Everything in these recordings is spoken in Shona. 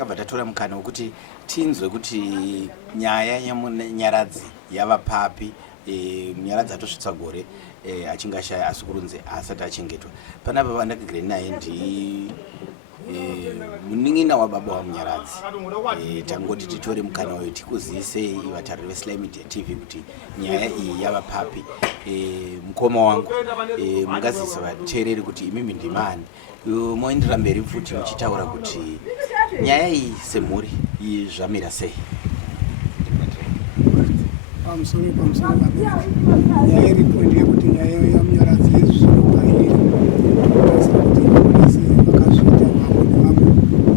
takabva tatora mukana wekuti tinzwe kuti nyaya yemunyaradzi yava papi. Munyaradzi atosvitsa gore achinge ashaya asikurunze asati achengetwa. Panapa vandakagere naye ndi munin'ina wababa wamunyaradzi. Tangoti titore mukana wayo tikuzise vatariri veSly Media TV kuti nyaya iyi yava papi. Mukoma wangu mungazisa vateereri kuti imimi ndimani, moendera mberi futi muchitaura kuti nyaya iyi semhuri zvamira sei. Pamusoro nyaya iripo ndeyekuti nyaya yamunyaradzi zvinobairira kuti vakazviita vamwe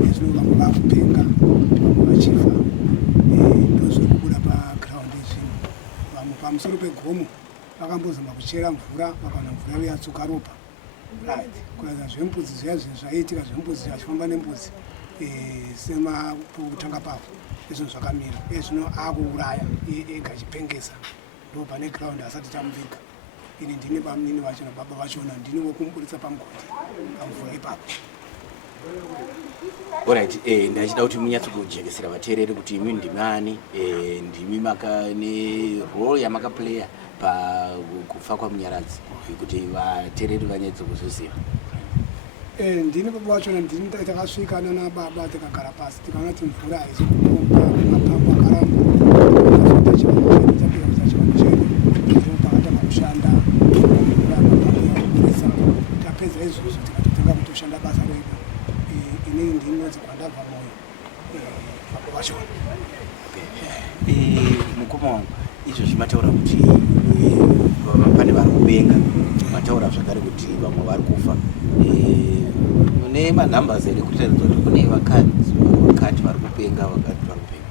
nezvino vamwe vakupenga vamwe vachifa ndozviri kubuda pagraundi zvino. Vamwe pamusoro pegomo vakambozama kuchera mvura vakaona mvura yatsuka ropa kuedza zvembudzi zviya zvaitika zvembudzi achifamba nembudzi semakutanga pavo izvo zvakamira zvino akuuraya ega achipengesa ndo pane graundi asati tamuviga. Ini ndine bamunini vacho nababa vachona ndini wokumuburitsa pamugodhi pamvura ipapo. Alright, ndachida kuti munyatso kujegesera vateereri kuti imi ndimani, ndimi ne role yamakaplaya pakufa kwamunyaradzi kuti vateereri vanyatso kuzoziva. Ndini baba vachona ndini takasvika nana baba tikagara pasi tikaona kuti mvura haizi kupomba mapambo akaramba tachivanhu chedu pakatanga kushanda mapambo tapedza izvozvo tikatotenga kutoshanda basa redu. Inini ndinodzi kwandabva moyo baba vachona. Mukoma wangu izvozvi mataura kuti pane vari kupenga, mataura zvakare kuti vamwe vari kufa. Mune manhambers ere kutaridza kuti kune vakati vari kupenga vakati vari kupenga?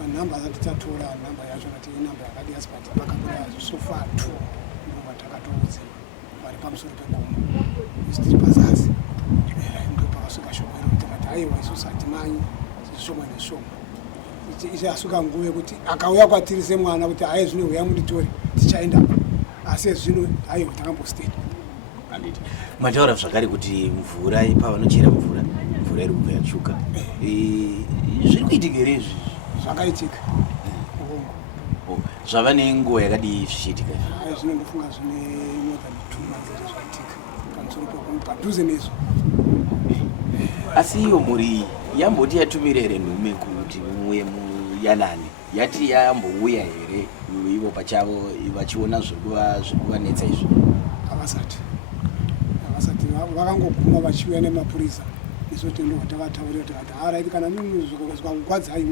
Manhamba asati tatora nhamba yacho kuti inhamba yakadii asi pati pakabuda sofa 2 ndo vatakatoudzima vari pamusoro pegomo isi tiri pazasi. Ndo pakasvika shoko iro tikati haiwa isusu hatimanyi zvishoma nezvishoma. Ichi asvika nguva yekuti akauya kwatiri semwana kuti hai zvino uya munditore tichaenda asi zvino haiwa takambostei. Mataura zvakare kuti mvura pavanochera mvura iri kubva yatsvuka. Zviri kuitika here izvi? Zvakaitika. Zvava nenguva yakadii zvichiitika? Zvino ndofunga zvine more than 2 months zvaitika pamusoro pegomo padhuze nezvo. Asi iyo mhuri yamboti yatumira here nhume kuti muye muyanane? Yati yambouya here ivo pachavo vachiona zviri kuvanetsa izvi? Havasati vakangoguma vachiuya nemapurisa. Isu ndo takataurira tikati alright kana zvakakugwadzai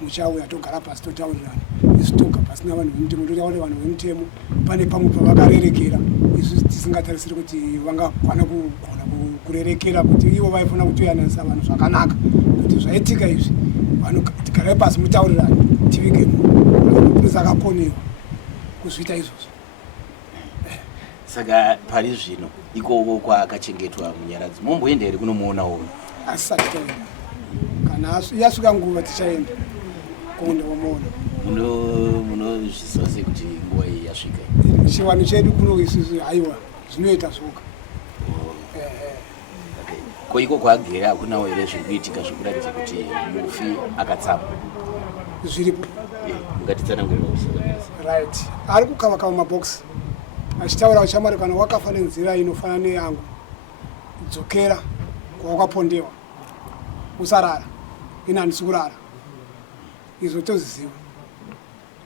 muchauya togara pasi totaurirana. Isu toga pasina vanhu vemutemo totaurira vanhu vemutemo pane pamwe pavakarerekera isu tisingatarisiri kuti vangakwana kugona kurerekera kuti ivo vaifana kutoyananisa vanhu zvakanaka kuti zvaitika izvi vanhu tigarai pasi mutaurirana tivige mapurisa akakonewa kuzviita izvozvo. Saka pari zvino ikoko kwaakachengetwa munyaradzi momboenda here kunomuona uyu? Asati taenda kana yasvika nguva tichaenda kuenda wamuona. Munozviziva sei kuti nguva iyi yasvika? Chivanhu chedu kuno isusu haiwa zvinoita zvoga. Ko iko kwaagere hakunawo here zviri kuitika zvekuratidza kuti mufi akatsama? Zviripo. Mungatitsanangurira kusanganisa. Right, ari kukava mabhokisi achitaura uchamari kana wakafa nenzira inofana neyangu dzokera kwawakapondewa usarara. Ina handisi kurara izvo toziziva.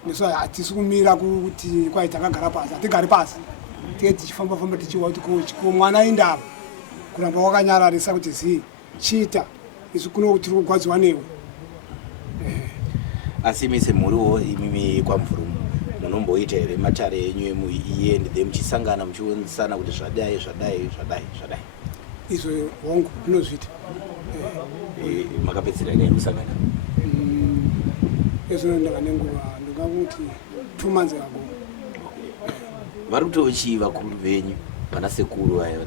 Nesu hatisi kumira kuti kwai takagara pasi, hatigari pasi tenge tichifamba tichiwa kuti ko mwana indava kuramba wakanyararisa kuti zii chiita isu kuno tiri kugwadziwa newe. Asi imi semhuriwo imimi kwamvuru munomboita here matare enyu emuiyende muchisangana muchionesana kuti zvadai. Izvo hongu ndinozviita. Makapedzisira nei kusangana? Izvo ndanga nenguva ndingakuti 2 months ago. Vari kutochi vakuru venyu vana sekuru aya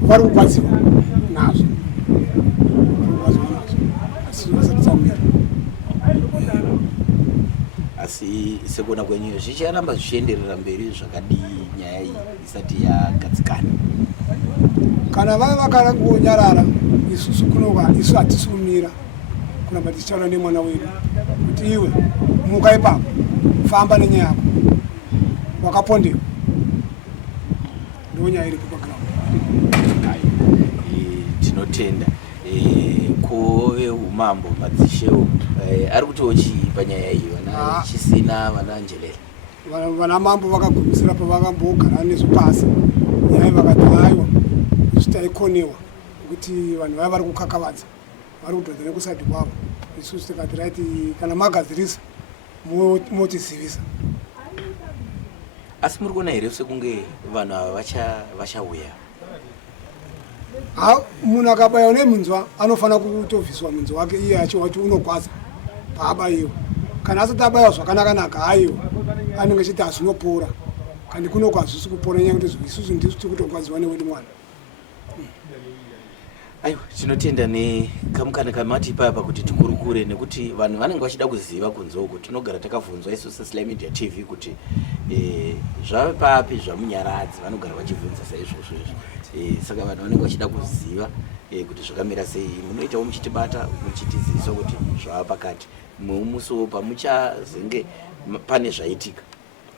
vari kugwadziwa nazvo asi vasati tamira. Asi sekuona kwenyu zvicharamba zvichienderera mberi zvakadii nyaya iyi isati yagadzikana? kana vave vakada kunyarara isusu kunoka isu hatisumira kuramba tichitaura nemwana wedu kuti iwe muka ipapo famba nenyaya yako wakapondewa ndonyaya iri kubackground. Tinotenda kuve umambo madzishewo ari kutochi panyaya iyo na chisina vana Njelele vana mambo vakagumisira pavakambogara nesu pasi nyaya vakati aiwa isu taikonewa kuti vanhu vaya vari kukakavadza vari kudhodha nekusati kwavo. Isusu tikati raiti kana magadzirisa motizivisa. asi muri kuona here sekunge vanhu ava vachauya? Munhu akabayiwa neminzwa anofanira kutovhiswa munzwa wake iye achiwa kuti unogwaza paabayiwa. Kana asati abayiwa zvakanaka haiwa anenge achiti hazvinopora kandi kunoko hazvisi kupora nyaya kuti isusu ndisu tiri kutogwadziwa newedu mwana. Aiwa, tinotenda nekamukana kamati papa kuti tikurukure nekuti vanhu vanenge vachida kuziva kunze uko. Tinogara takabvunzwa isusu Sly Media TV kuti zvave papi zvamunyaradzi vanogara vachibvunza saizvozvo izvi. Saka vanhu vanenge vachida kuziva kuti zvakamira sei. Munoitawo muchitibata muchitizisa kuti zvava pakati mumusuwo pamuchazenge pane zvaitika.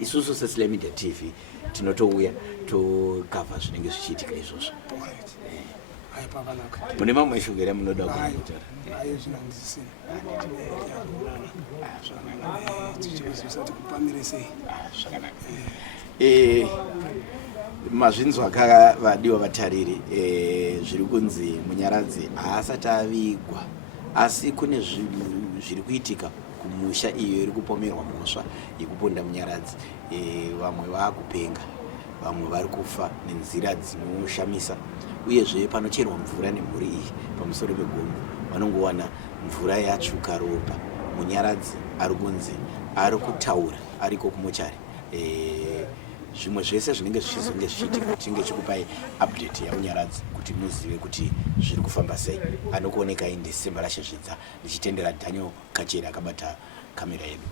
Isusu Sly Media TV tinotouya tokavha zvinenge zvichiitika izvozvo. Mune mamwe shugere munoda kutaura? Mazvinzwa vadiwa vatariri, zviri kunzi Munyaradzi haasati avigwa asi kune zviri kuitika kumusha iyo iri kupomerwa mhosva yekuponda Munyaradzi. Vamwe vakupenga, vamwe vari kufa nenzira dzinoshamisa, uyezve panocherwa mvura nemhuri iyi pamusoro pegombo vanongowana mvura yatsvuka ropa. Munyaradzi ari kunzi ari kutaura ariko kumochari. Zvimwe zvese zvinenge zvichizonge zvichiitika tinge chikupai update yamunyaradzi kuti muzive kuti zviri kufamba sei. Anokuoneka indi Simba Rashezvidza ndichitendera Daniel Kachera akabata kamera yedu.